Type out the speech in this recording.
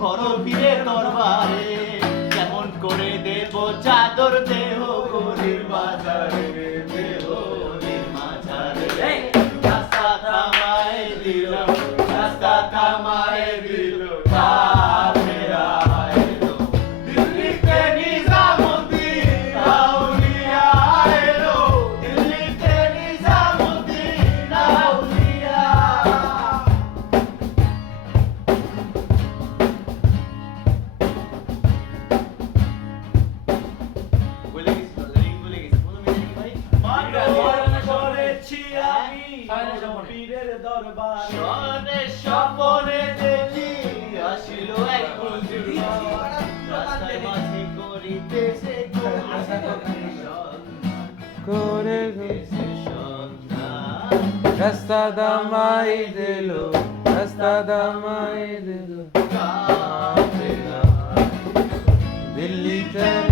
বড় পীরের দরবারে কেমন করে দেব চাদর দেহ গরির মাঝারে দেহ গরির মাঝারে রাস্তা থামায় দিল রাস্তা থামায় দিল কাফেরা এলো দিল্লিতে নিজামুদ্দিন আউলিয়া এলো দিল্লিতে নিজামুদ্দিন আউলিয়া বলে গেছি বলে গেছি করেছি আমি পীরের দরবার স্বপ্নে স্বপনে দেখি আসিল এক হুজুর রাস্তায় মাঝে করিতেছে করে সন্ধান রাস্তা দামাই দিল রাস্তা দামাই দিল কাফেরা দিল্লিতে